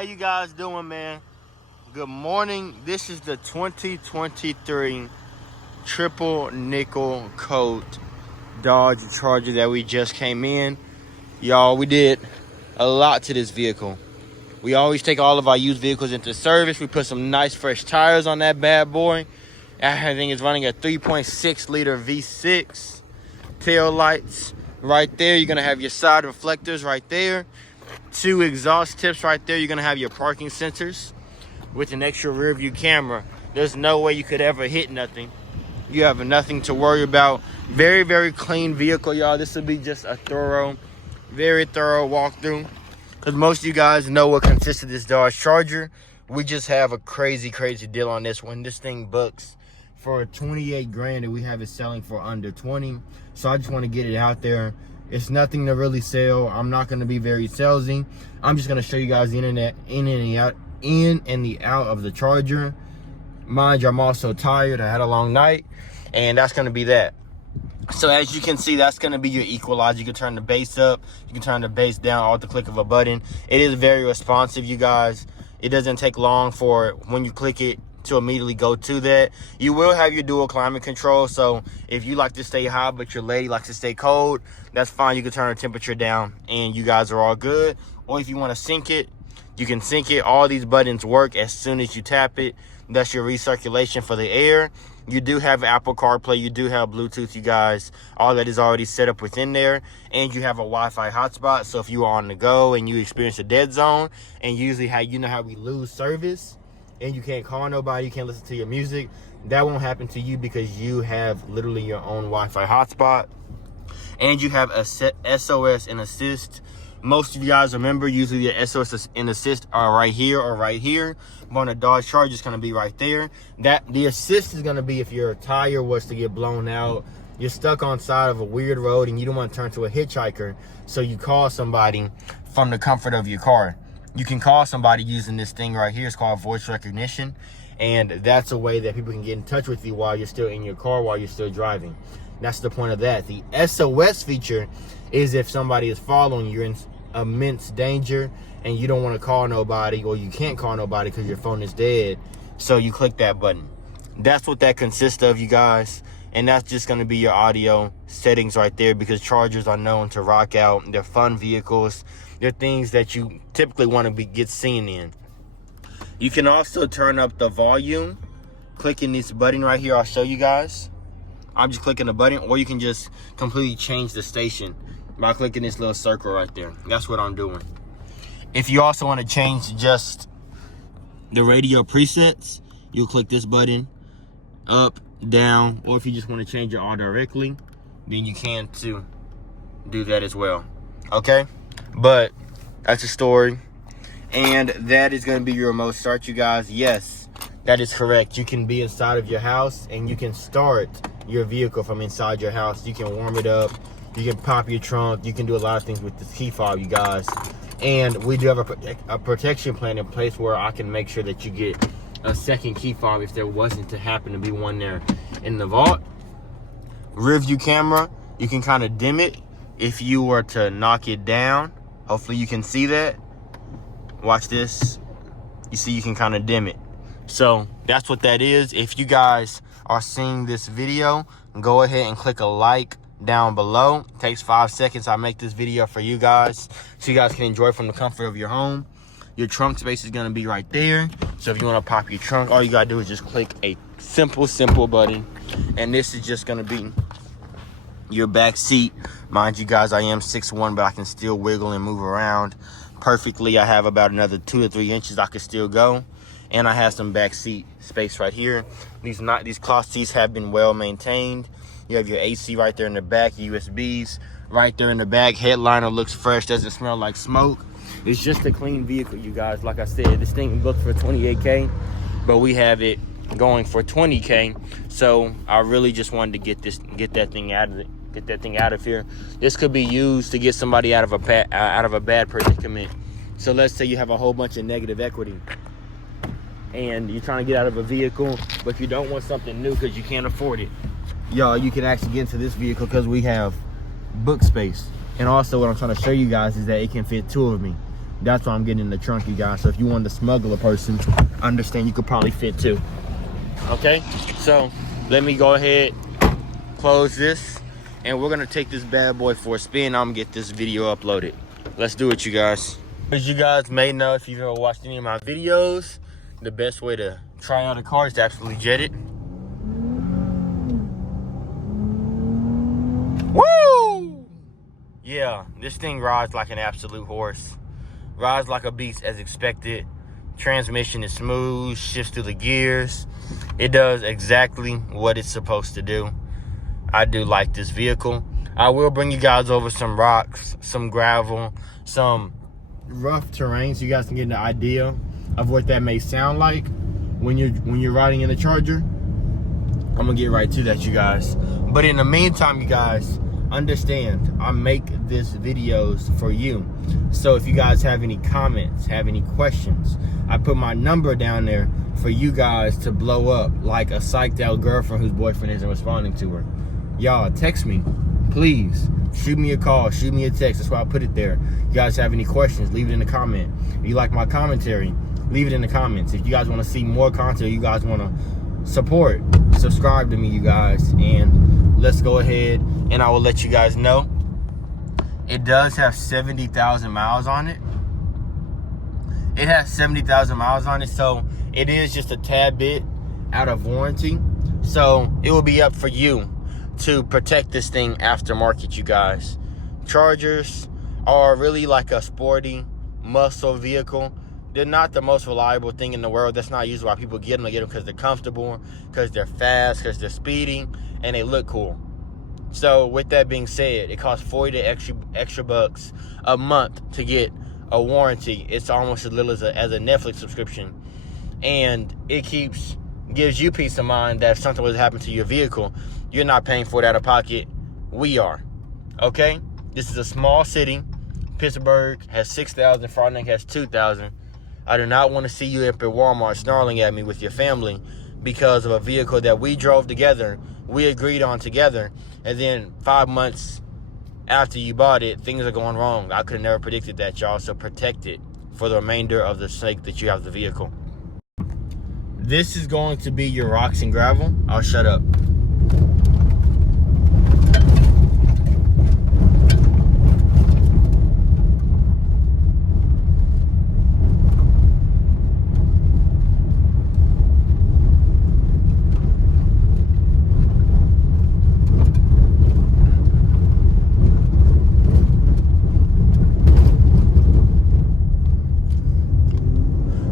How you guys doing, man? Good morning. This is the 2023 triple nickel coat Dodge Charger that we just came in. Y'all, we did a lot to this vehicle. We always take all of our used vehicles into service. We put some nice fresh tires on that bad boy. Everything is running a 3.6 liter V6. Tail lights right there. You're gonna have your side reflectors right there. 2 exhaust tips right there. You're gonna have your parking sensors with an extra rear view camera. There's no way you could ever hit nothing. You have nothing to worry about. Very, very clean vehicle, y'all. This will be just a very thorough walkthrough. Because most of you guys know what consists of this Dodge Charger. We just have a crazy deal on this one. This thing books for 28 grand and we have it selling for under 20. So I just want to get it out there. It's nothing to really sell. I'm not going to be very salesy. I'm just going to show you guys the internet in and the out of the Charger. Mind you, I'm also tired. I had a long night, and that's going to be that. So as you can see, that's going to be your equalizer. You can turn the bass up, you can turn the bass down, all at the click of a button. It is very responsive, you guys. It doesn't take long for when you click it to immediately go to that. You will have your dual climate control, so if you like to stay hot but your lady likes to stay cold, that's fine. You can turn the temperature down and you guys are all good. Or if you want to sync it, you can sync it. All these buttons work as soon as you tap it. That's your recirculation for the air. You do have Apple CarPlay, you do have Bluetooth, you guys. All that is already set up within there. And you have a Wi-Fi hotspot, so if you are on the go and you experience a dead zone, and usually how we lose service and you can't call nobody, you can't listen to your music, that won't happen to you because you have literally your own Wi-Fi hotspot. And you have a SOS and assist. Most of you guys remember, usually the SOS and assist are right here or right here. But on a Dodge Charger, it's going to be right there. The assist is going to be if your tire was to get blown out, you're stuck on side of a weird road and you don't want to turn to a hitchhiker, so you call somebody from the comfort of your car. You can call somebody using this thing right here. It's called voice recognition, and that's a way that people can get in touch with you while you're still in your car, while you're still driving. That's the point of that. The SOS feature is if somebody is following you, you're in immense danger and you don't want to call nobody, or you can't call nobody because your phone is dead, so you click that button. That's what that consists of, you guys. And that's just going to be your audio settings right there, because Chargers are known to rock out. They're fun vehicles. They're things that you typically want to get seen in. You can also turn up the volume clicking this button right here. I'll show you guys. I'm just clicking the button, or you can just completely change the station by clicking this little circle right there. That's what I'm doing. If you also want to change just the radio presets, you'll click this button, up, down, or if you just want to change it all directly, then you can too do that as well. Okay, but that's the story, and that is going to be your remote start, you guys. Yes, that is correct. You can be inside of your house and you can start your vehicle from inside your house. You can warm it up, you can pop your trunk, you can do a lot of things with this key fob, you guys. And we do have a protection plan in place where I can make sure that you get a second key fob if there wasn't to happen to be one there in the vault. Rear view camera, you can kind of dim it if you were to knock it down. Hopefully you can see that. Watch this. You see, you can kind of dim it. So that's what that is. If you guys are seeing this video, go ahead and click a like down below. It takes 5 seconds. I make this video for you guys so you guys can enjoy from the comfort of your home. Your trunk space is going to be right there, so if you want to pop your trunk, all you got to do is just click a simple button, and this is just going to be your back seat. Mind you guys, I am 6'1", but I can still wiggle and move around perfectly. I have about another 2 to 3 inches I can still go, and I have some back seat space right here. These cloth seats have been well maintained. You have your AC right there in the back, USBs right there in the back. Headliner looks fresh, doesn't smell like smoke. It's just a clean vehicle, you guys. Like I said, this thing booked for 28K, but we have it going for 20K. So I really just wanted to get that thing out of here. This could be used to get somebody out of a bad predicament. So let's say you have a whole bunch of negative equity and you're trying to get out of a vehicle, but you don't want something new because you can't afford it. Y'all, you can actually get into this vehicle because we have book space. And also what I'm trying to show you guys is that it can fit 2 of me. That's why I'm getting in the trunk, you guys. So if you want to smuggle a person, I understand you could probably fit too. Okay, so let me go ahead, close this, and we're gonna take this bad boy for a spin. I'm gonna get this video uploaded. Let's do it, you guys. As you guys may know, if you've ever watched any of my videos, the best way to try out a car is to absolutely jet it. Woo! Yeah, this thing rides like an absolute horse. Rides like a beast as expected. Transmission is smooth, shifts through the gears. It does exactly what it's supposed to do. I do like this vehicle. I will bring you guys over some rocks, some gravel, some rough terrain so you guys can get an idea of what that may sound like when you're riding in a Charger. I'm gonna get right to that, you guys. But in the meantime, you guys, understand I make this videos for you. So if you guys have any comments, have any questions, I put my number down there for you guys to blow up like a psyched out girlfriend whose boyfriend isn't responding to her. Y'all text me, please. Shoot me a call, shoot me a text. That's why I put it there. You guys have any questions, leave it in the comment. If you like my commentary, leave it in the comments. If you guys want to see more content, you guys want to support, subscribe to me, you guys. And let's go ahead and I will let you guys know. It does have 70,000 miles on it. It has 70,000 miles on it, so it is just a tad bit out of warranty. So it will be up for you to protect this thing aftermarket, you guys. Chargers are really like a sporty muscle vehicle. They're not the most reliable thing in the world. That's not usually why people get them. They get them because they're comfortable, because they're fast, because they're speedy, and they look cool. So with that being said, it costs 40 extra bucks a month to get a warranty. It's almost as little as a Netflix subscription, and it gives you peace of mind that if something was to happen to your vehicle, you're not paying for it out of pocket. We are. Okay? This is a small city. Pittsburgh has 6,000. Frontenac has 2,000. I do not want to see you up at Walmart snarling at me with your family because of a vehicle that we drove together, we agreed on together, and then 5 months after you bought it, things are going wrong. I could have never predicted that, y'all. So protect it for the remainder of the sake that you have the vehicle. This is going to be your rocks and gravel. I'll shut up.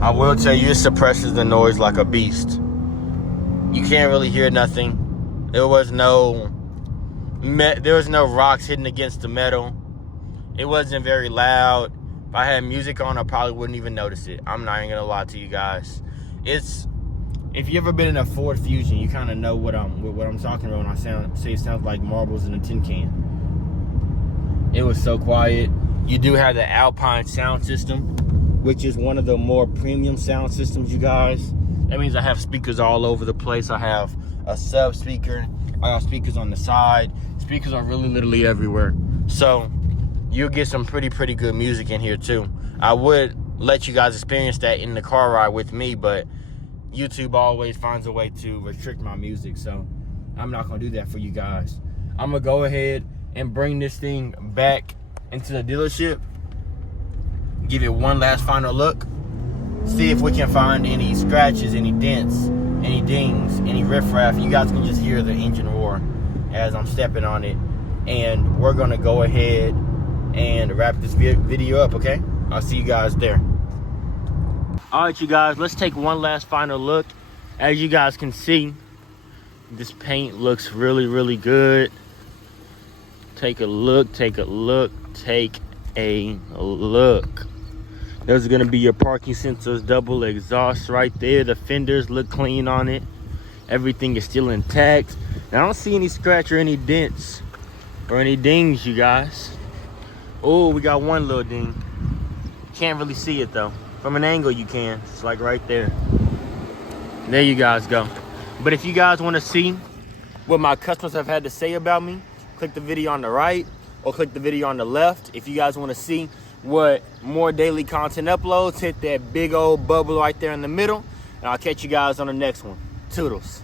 I will tell you, it suppresses the noise like a beast. You can't really hear nothing. There was no rocks hitting against the metal. It wasn't very loud. If I had music on, I probably wouldn't even notice it. I'm not even gonna lie to you guys. If you ever been in a Ford Fusion, you kind of know what I'm talking about when I say it sounds like marbles in a tin can. It was so quiet. You do have the Alpine sound system, which is one of the more premium sound systems, you guys. That means I have speakers all over the place. I have a sub speaker. I have speakers on the side. Speakers are really literally everywhere. So you'll get some pretty good music in here too. I would let you guys experience that in the car ride with me, but YouTube always finds a way to restrict my music, so I'm not gonna do that for you guys. I'm gonna go ahead and bring this thing back into the dealership, give it one last final look, see if we can find any scratches, any dents, any dings, any riffraff. You guys can just hear the engine roar as I'm stepping on it, and we're gonna go ahead and wrap this video up, okay? I'll see you guys there. All right, you guys, let's take one last final look. As you guys can see, this paint looks really good. Take a look, take a look, take a look. There's gonna be your parking sensors, double exhaust right there. The fenders look clean on it. Everything is still intact. And I don't see any scratch or any dents or any dings, you guys. Oh, we got one little ding. Can't really see it though. From an angle you can. It's like right there. There you guys go. But if you guys want to see what my customers have had to say about me, click the video on the right or click the video on the left. If you guys want to see what more daily content uploads. Hit that big old bubble right there in the middle, and I'll catch you guys on the next one. Toodles.